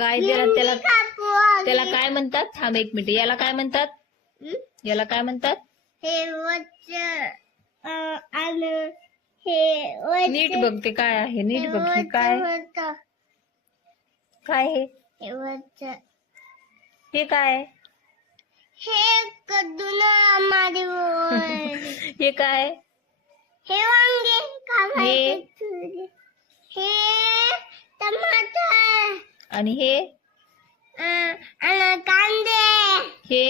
काय त्याला त्याला त्याला काय म्हणतात? थांब एक मिनिट. याला काय म्हणतात? याला काय म्हणतात? नीट बघ ते काय आहे. नीट बघ हे काय काय हे हे काय हे काय हे टमाटर आणि हे कांदे हे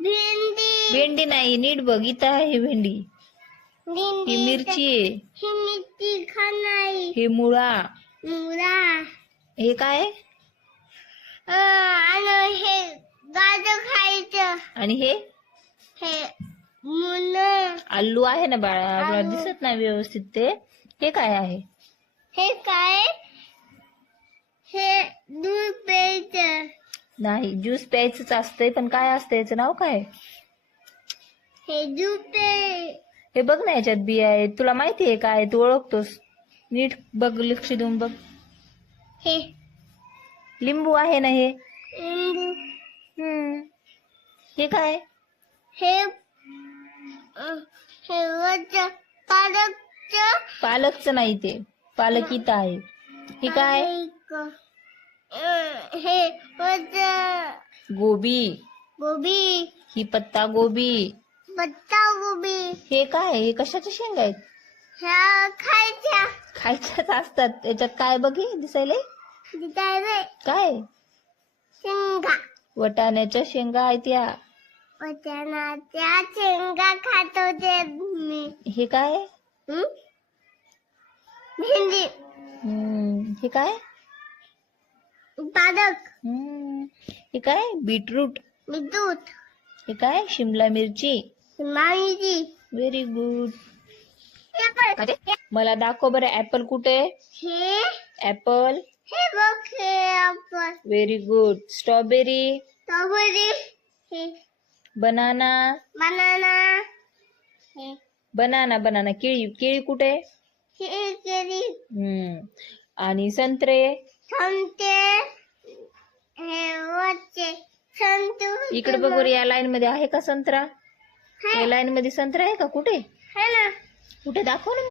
भेंडी भेंडी नाही. नीट बघ इथं आहे भेंडी. ही मिरची आहे. ही मिरची खाणारी हे मुळा. मुळा हे काय आणि हे गाजर खायचं आणि हे मुलं आलू आहे ना बाळा. आपल्याला दिसत नाही व्यवस्थित ते. हे काय आहे? हे काय हे दूध प्यायचं नाही. ज्यूस प्यायचंच असतंय पण काय असतं याचं नाव काय? हे दूध पे हे बघ ना याच्यात बिया आहेत. तुला माहिती आहे काय? तू ओळखतोस. नीट बघ. लक्ष देऊन बघ. हे लिंबू आहे ना हे. लिंबू हे काय? हे पालकचं पालकचं नाही ते. पालक इथं आहे. हे काय? हे गोबी. गोबी ही पत्ता गोबी. पत्ता गोबी हे काय? हे कशाच्या शेंगा आहेत? ह्या खायच्या खायच्याच असतात. याच्यात काय बघ हे दिसायले काय? शेंगा वटाण्याच्या शेंगा आहेत या. वटाणाच्या शेंगा खात होते मी. हे काय? भेंडी हे काय? पालक हे काय? बीटरूट. दूध हे काय? शिमला मिरची. माहिती व्हेरी गुड. मला दाखव बरं ऍपल कुठे? हे ऍपल. हे बघ हे आपण व्हेरी गुड. स्ट्रॉबेरी. स्ट्रॉबेरी हे बनाना. बनाना हे बनाना बनाना. केळी. केळी कुठे? हे केळी आणि संत्रे. संते हे वरचे संतू इकडे बघ बरं. या लाईन मध्ये आहे का संत्रा? या लाईन मध्ये संत्रा आहे का? कुठे? है ना कुठे दाखव ना.